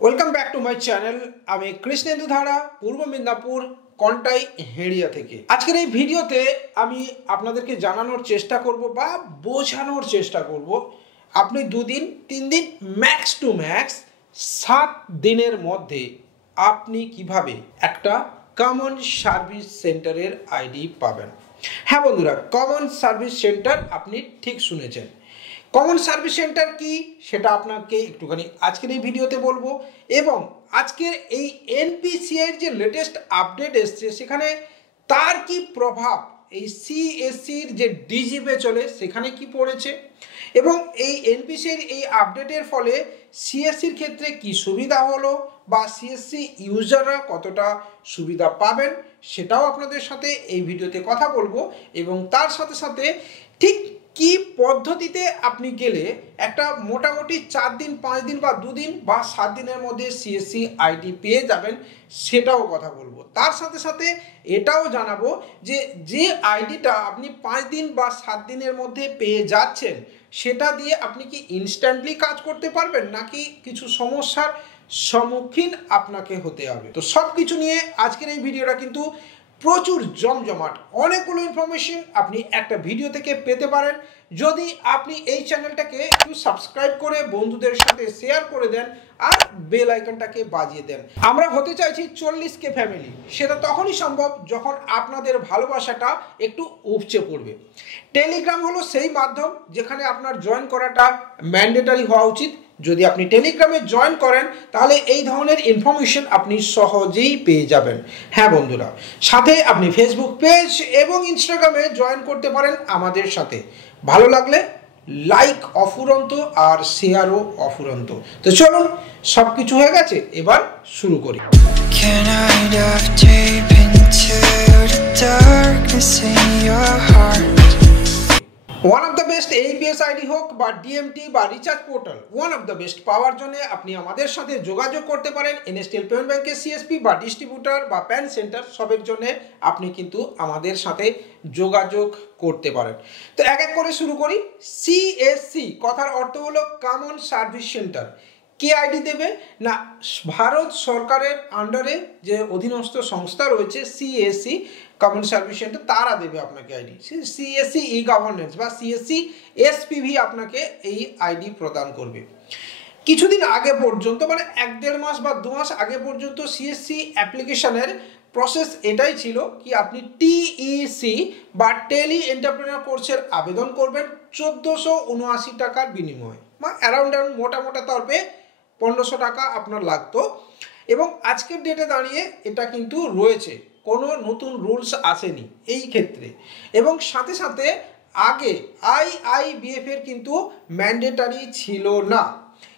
Welcome back to my channel. আমি কৃষ্ণেন্দু ধারা, পূর্ব মেদিনীপুর কন্টাই হেড়িয়া থেকে। আজকের এই ভিডিওতে আমি আপনাদেরকে জানানোর চেষ্টা করব বা বোঝানোর চেষ্টা করব, আপনি 2 দিন 3 দিন ম্যাক্স টু ম্যাক্স 7 দিনের মধ্যে আপনি কিভাবে একটা কমন সার্ভিস সেন্টারের আইডি পাবেন। হ্যাঁ বন্ধুরা, কমন সার্ভিস সেন্টার আপনি ঠিক শুনেছেন। কমন সার্ভিস সেন্টার কি সেটা আপনাকে একটুখানি আজকের এই ভিডিওতে বলবো, এবং আজকের এই এনপিসিআই যে লেটেস্ট আপডেট এসছে সেখানে তার কি প্রভাব এই সিএসসির যে ডিজিপে চলে সেখানে কি পড়েছে, এবং এই এনপিসিআই এই আপডেটের ফলে সিএসসির ক্ষেত্রে কি সুবিধা হলো বা সিএসসি ইউজাররা কতটা সুবিধা পাবেন সেটাও আপনাদের সাথে এই ভিডিওতে কথা বলবো। এবং তার সাথে সাথে ঠিক কি পদ্ধতিতে আপনি গেলে একটা মোটামুটি 4 দিন 5 দিন বা 2 দিন বা 7 দিনের মধ্যে সিএসসি আইডি পেয়ে যাবেন সেটাও কথা বলবো। তার সাথে সাথে এটাও জানাবো যে যে আইডিটা আপনি 5 দিন বা 7 দিনের মধ্যে পেয়ে যাচ্ছেন সেটা দিয়ে আপনি কি ইনস্ট্যান্টলি কাজ করতে পারবেন নাকি কিছু সমস্যার সম্মুখীন আপনাকে হতে হবে। তো সব কিছু নিয়ে আজকের এই ভিডিওটা কিন্তু প্রচুর জমজমাট, অনেকগুলো ইনফরমেশন আপনি একটা ভিডিও থেকে পেতে পারেন যদি আপনি এই চ্যানেলটাকে একটু সাবস্ক্রাইব করে বন্ধুদের সাথে শেয়ার করে দেন আর বেল আইকনটাকে বাজিয়ে দেন। আমরা হতে চাইছি 40K ফ্যামিলি, সেটা তখনই সম্ভব যখন আপনাদের ভালোবাসাটা একটু উপচে পড়বে। টেলিগ্রাম হলো সেই মাধ্যম যেখানে আপনার জয়েন করাটা ম্যান্ডেটরি হওয়া উচিত। যদি আপনি টেলিগ্রামে জয়েন করেন তাহলে এই ধরনের ইনফরমেশন আপনি সহজেই পেয়ে যাবেন। হ্যাঁ বন্ধুরা, সাথে আপনি ফেসবুক পেজ এবং ইনস্টাগ্রামে জয়েন করতে পারেন আমাদের সাথে। ভালো লাগলে লাইক অফুরন্ত আর শেয়ারও অফুরন্ত। তো চলুন, সব কিছু হয়ে গেছে, এবার শুরু করি। Can I dive deep into the darkness in your heart? One of the best ABS ID হোক বা ডিএমটি বা recharge portal, one of the best power জন্য আপনি আমাদের সাথে যোগাযোগ করতে পারেন। এনএসটিএল পেমেন্ট ব্যাংকের সিএসপি বা ডিস্ট্রিবিউটার বা প্যান সেন্টার সবের জন্য আপনি কিন্তু আমাদের সাথে যোগাযোগ করতে পারেন। তো এক এক করে শুরু করি। সিএসসি কথার অর্থ হলো কমন সার্ভিস সেন্টার। কে আইডি দেবে না, ভারত সরকারের আন্ডারে যে অধীনস্থ সংস্থা রয়েছে সিএসসি কমন সার্ভিস সেন্টার, তারা দেবে আপনাকে আইডি। সিএসসি ই গভর্নেন্স বা সিএসসি এসপিভি আপনাকে এই আইডি প্রদান করবে। কিছুদিন আগে পর্যন্ত মানে 1-1.5 মাস বা 2 মাস আগে পর্যন্ত সিএসসি অ্যাপ্লিকেশনের প্রসেস এটাই ছিল কি আপনি টিইসি বা টেলি এন্টারপ্রেনার কোর্সের আবেদন করবেন 1479 টাকার বিনিময়ে, বা অ্যারাউন্ড মোটা তরফে 1500 টাকা আপনার লাগতো। এবং আজকের ডেটে দাঁড়িয়ে এটা কিন্তু রয়েছে, কোনো নতুন রুলস আসেনি এই ক্ষেত্রে। এবং সাথে সাথে আগে আইআইবিএফ এর কিন্তু ম্যান্ডেটারি ছিল না,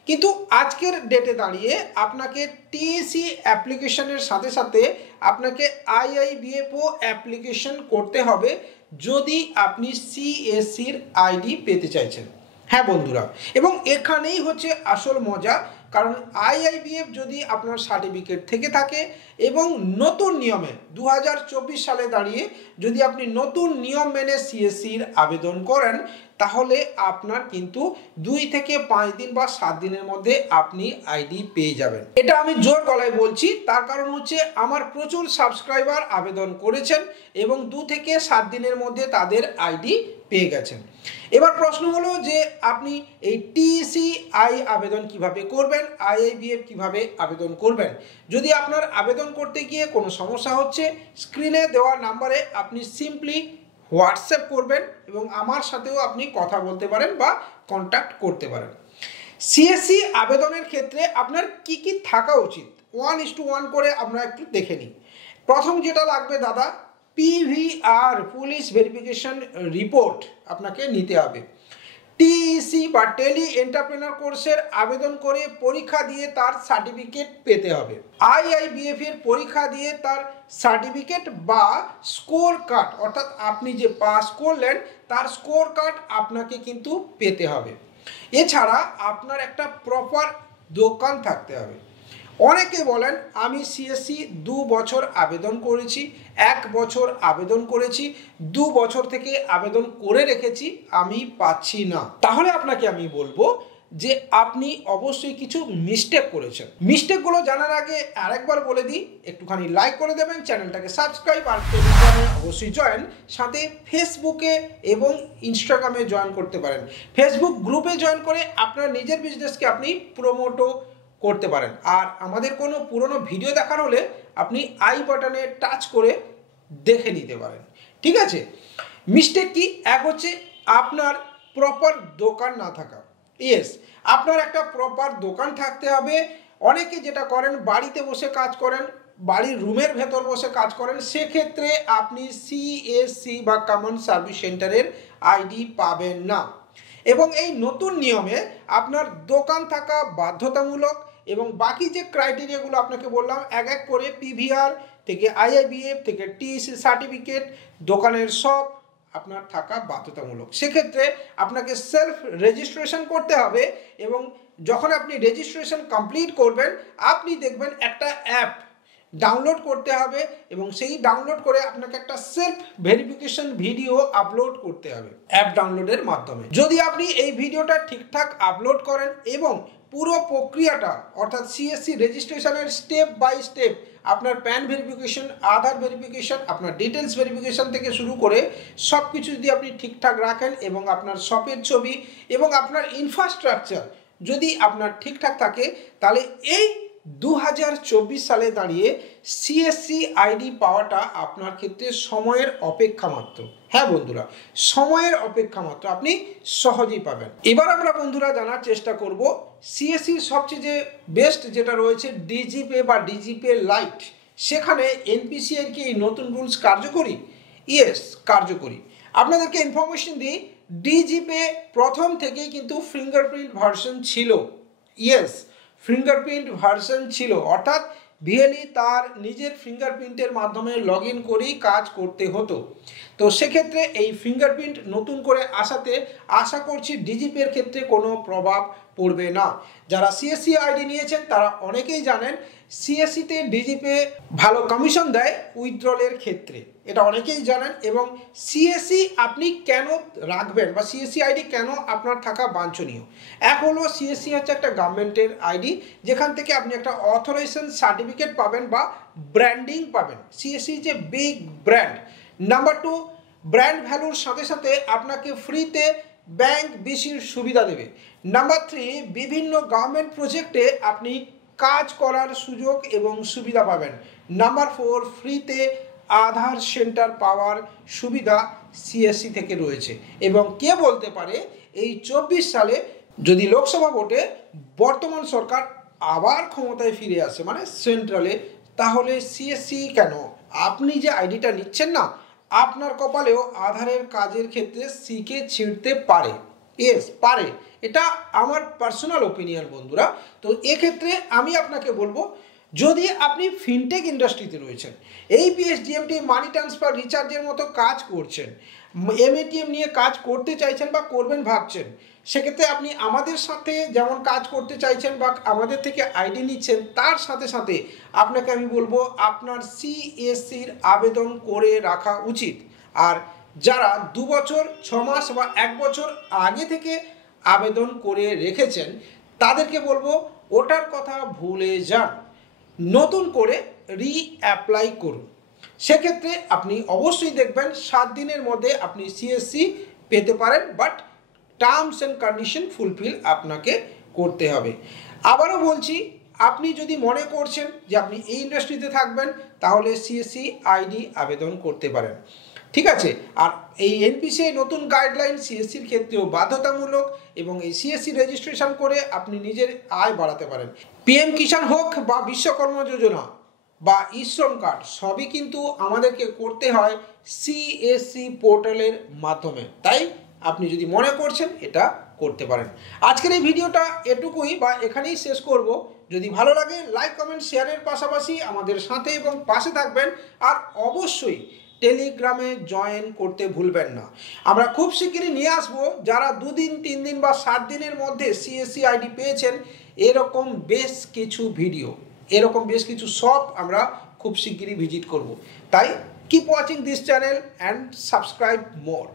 কিন্তু আজকের ডেটে দাঁড়িয়ে আপনাকে টিএসি অ্যাপ্লিকেশনের সাথে সাথে আপনাকে আইআইবিএফও অ্যাপ্লিকেশন করতে হবে যদি আপনি সিএসসির আইডি পেতে চাইছেন। হ্যাঁ বন্ধুরা, এবং এখানেই হচ্ছে আসল মজা, কারণ আইআইবিএফ যদি আপনার সার্টিফিকেট থেকে থাকে এবং নতুন নিয়মে 2024 সালে দাঁড়িয়ে যদি আপনি নতুন নিয়ম মেনে সিএসসির আবেদন করেন তাহলে আপনার কিন্তু 2 থেকে 5 দিন বা 7 দিনের মধ্যে আপনি আইডি পেয়ে যাবেন। এটা আমি জোর গলায় বলছি, তার কারণ হচ্ছে আমার প্রচুর সাবস্ক্রাইবার আবেদন করেছেন এবং 2 থেকে 7 দিনের মধ্যে তাদের আইডি পেয়ে গেছেন। এবার প্রশ্ন হলো যে আপনি এই টিসিআই আবেদন কিভাবে করবেন, আইআইবিএফ কিভাবে আবেদন করবেন। যদি আপনার আবেদন করতে গিয়ে কোনো সমস্যা হচ্ছে, স্ক্রিনে দেওয়া নাম্বারে আপনি সিম্পলি হোয়াটসঅ্যাপ করবেন এবং আমার সাথেও আপনি কথা বলতে পারেন বা কন্ট্যাক্ট করতে পারেন। সিএসসি আবেদনের ক্ষেত্রে আপনার কি কি থাকা উচিত 1:1 করে আমরা একটু দেখে নিই। প্রথম যেটা লাগবে দাদা, পিভিআর পুলিশ ভেরিফিকেশন রিপোর্ট আপনাকে নিতে হবে। টিইসি বা টেলি এন্টারপ্রেনার কোর্সের আবেদন করে পরীক্ষা দিয়ে তার সার্টিফিকেট পেতে হবে। আইআইবিএফ এর পরীক্ষা দিয়ে তার সার্টিফিকেট বা স্কোর কার্ড, অর্থাৎ আপনি যে পাস করলেন তার স্কোর কার্ড আপনাকে কিন্তু পেতে হবে। এছাড়া আপনার একটা প্রপার দোকান থাকতে হবে। অনেকে বলেন আমি সিএসসি 2 বছর আবেদন করেছি, 1 বছর আবেদন করেছি, 2 বছর থেকে আবেদন করে রেখেছি, আমি পাচ্ছি না। তাহলে আপনাকে আমি বলবো যে আপনি অবশ্যই কিছু মিস্টেক করেছেন। মিস্টেকগুলো জানার আগে আরেকবার বলে দিই, একটুখানি লাইক করে দেবেন, চ্যানেলটাকে সাবস্ক্রাইব, আর টেলিগ্রামে অবশ্যই জয়েন, সাথে ফেসবুকে এবং ইনস্টাগ্রামে জয়েন করতে পারেন। ফেসবুক গ্রুপে জয়েন করে আপনার নিজের বিজনেসকে আপনি প্রমোটও করতে পারেন। আর আমাদের কোনো পুরনো ভিডিও দেখার হলে আপনি আই বাটনে টাচ করে দেখে নিতে পারেন। ঠিক আছে, মিস্টেক কি? এক হচ্ছে আপনার প্রপার দোকান না থাকা। ইয়েস, আপনার একটা প্রপার দোকান থাকতে হবে। অনেকে যেটা করেন, বাড়িতে বসে কাজ করেন, বাড়ির রুমের ভেতর বসে কাজ করেন, সেক্ষেত্রে আপনি সিএসসি বা কমন সার্ভিস সেন্টারের আইডি পাবেন না। এবং এই নতুন নিয়মে আপনার দোকান থাকা বাধ্যতামূলক, এবং বাকি যে ক্রাইটেরিয়াগুলো আপনাকে বললাম এক এক করে, পিভিআর থেকে আইআইবিএফ থেকে টিসি সার্টিফিকেট, দোকানের সব আপনার থাকা বাধ্যতামূলক। সেক্ষেত্রে আপনাকে সেলফ রেজিস্ট্রেশন করতে হবে, এবং যখন আপনি রেজিস্ট্রেশন কমপ্লিট করবেন আপনি দেখবেন একটা অ্যাপ ডাউনলোড করতে হবে, এবং সেই ডাউনলোড করে আপনাকে একটা সেলফ ভেরিফিকেশন ভিডিও আপলোড করতে হবে অ্যাপ ডাউনলোডের মাধ্যমে। যদি আপনি এই ভিডিওটা ঠিকঠাক আপলোড করেন এবং পুরো প্রক্রিয়াটা অর্থাৎ সিএসসি রেজিস্ট্রেশনের স্টেপ বাই স্টেপ, আপনার প্যান ভেরিফিকেশন, আধার ভেরিফিকেশন, আপনার ডিটেলস ভেরিফিকেশন থেকে শুরু করে সব কিছু যদি আপনি ঠিকঠাক রাখেন, এবং আপনার শপের ছবি এবং আপনার ইনফ্রাস্ট্রাকচার যদি আপনার ঠিকঠাক থাকে, তাহলে এই 2024 সালে দাঁড়িয়ে সিএসসি আইডি পাওয়াটা আপনার ক্ষেত্রে সময়ের অপেক্ষা মাত্র। হ্যাঁ বন্ধুরা, সময়ের অপেক্ষা মাত্র, আপনি সহজেই পাবেন। এবার আমরা বন্ধুরা জানার চেষ্টা করব সিএসসির সবচেয়ে যে বেস্ট যেটা রয়েছে ডিজিপে বা ডিজিপে লাইট, সেখানে এনপিসিআই কি এই নতুন রুলস কার্যকরী? ইয়েস, কার্যকরী। আপনাদেরকে ইনফরমেশন দিই, ডিজিপে প্রথম থেকেই কিন্তু ফিঙ্গারপ্রিন্ট ভার্সন ছিল। ইয়েস, ফিঙ্গারপ্রিন্ট ভার্সন ছিল, অর্থাৎ ভিএলই তার নিজের ফিঙ্গারপ্রিন্টের মাধ্যমে লগ ইন করেই কাজ করতে হতো। তো সেক্ষেত্রে এই ফিঙ্গারপ্রিন্ট নতুন করে আসাতে আশা করছি ডিজিপির ক্ষেত্রে কোনো প্রভাব পড়বে না। যারা সিএসসি আইডি নিয়েছেন তারা অনেকেই জানেন সিএসসিতে ডিজিপে ভালো কমিশন দেয় উইথড্রলের ক্ষেত্রে, এটা অনেকেই জানেন। এবং সিএসসি আপনি কেন রাখবেন বা সিএসসি আইডি কেন আপনার থাকা বাঞ্ছনীয়? এক হলো সিএসসি হচ্ছে একটা গভর্নমেন্টের আইডি, যেখান থেকে আপনি একটা অথরাইজেশন সার্টিফিকেট পাবেন বা ব্র্যান্ডিং পাবেন। সিএসসি যে বিগ ব্র্যান্ড। নাম্বার 2, ব্র্যান্ড ভ্যালুর সাথে সাথে আপনাকে ফ্রিতে ব্যাংক বিসির সুবিধা দেবে। নাম্বার 3, বিভিন্ন গভর্নমেন্ট প্রজেক্টে আপনি কাজ করার সুযোগ এবং সুবিধা পাবেন। নাম্বার 4, ফ্রিতে আধার সেন্টার পাওয়ার সুবিধা সিএসসি থেকে রয়েছে। এবং কে বলতে পারে এই 24 সালে যদি লোকসভা ভোটে বর্তমান সরকার আবার ক্ষমতায় ফিরে আসে, মানে সেন্ট্রালে, তাহলে সিএসসি কেন, আপনি যে আইডিটা নিচ্ছেন না, আপনার কপালেও আধারের কাজের ক্ষেত্রে সিকে ছিঁড়তে পারে। ইয়েস, পারে, এটা আমার পার্সোনাল ওপিনিয়ন বন্ধুরা। তো এক্ষেত্রে আমি আপনাকে বলবো, যদি আপনি ফিনটেক ইন্ডাস্ট্রিতে রয়েছেন, এই পিএসডিএমটি, মানি ট্রান্সফার, রিচার্জের মতো কাজ করছেন, এমএটিএম নিয়ে কাজ করতে চাইছেন বা করবেন ভাবছেন, সেক্ষেত্রে আপনি আমাদের সাথে যেমন কাজ করতে চাইছেন বা আমাদের থেকে আইডি নিচ্ছেন, তার সাথে সাথে আপনাকে আমি বলবো আপনার সিএসসির আবেদন করে রাখা উচিত। আর যারা 2 বছর 6 মাস বা 1 বছর আগে থেকে আবেদন করে রেখেছেন, তাদেরকে বলবো ওটার কথা ভুলে যান, নতুন করে রিঅ্যাপ্লাই করুন। সেক্ষেত্রে আপনি অবশ্যই দেখবেন 7 দিনের মধ্যে আপনি সিএসসি পেতে পারেন, but terms and condition fulfil আপনাকে করতে হবে। আবারও বলছি, আপনি যদি মনে করছেন যে আপনি এই ইন্ডাস্ট্রিতে থাকবেন, তাহলে সিএসসি আইডি আবেদন করতে পারেন। ঠিক আছে, আর এই এনপিসিআই নতুন গাইডলাইন সিএসসির ক্ষেত্রেও বাধ্যতামূলক, এবং এই সিএসসি রেজিস্ট্রেশন করে আপনি নিজের আয় বাড়াতে পারেন। পিএম কিষাণ হোক বা বিশ্বকর্মা যোজনা বা ই-শ্রম কার্ড, সবই কিন্তু আমাদেরকে করতে হয় সিএসসি পোর্টালের মাধ্যমে। তাই আপনি যদি মনে করছেন এটা করতে পারেন। আজকের এই ভিডিওটা এটুকুই বা এখানেই শেষ করব। যদি ভালো লাগে লাইক, কমেন্ট, শেয়ারের পাশাপাশি আমাদের সাথে এবং পাশে থাকবেন, আর অবশ্যই টেলিগ্রামে জয়েন করতে ভুলবেন না। আমরা খুব শিগগিরই নিয়ে আসব যারা 2 দিন 3 দিন বা 7 দিনের মধ্যে সিএসসি আইডি পেয়েছেন, এরকম বেশ কিছু ভিডিও, এরকম বেশ কিছু শপ আমরা খুব শিগগিরই ভিজিট করব। তাই keep watching this channel and subscribe more.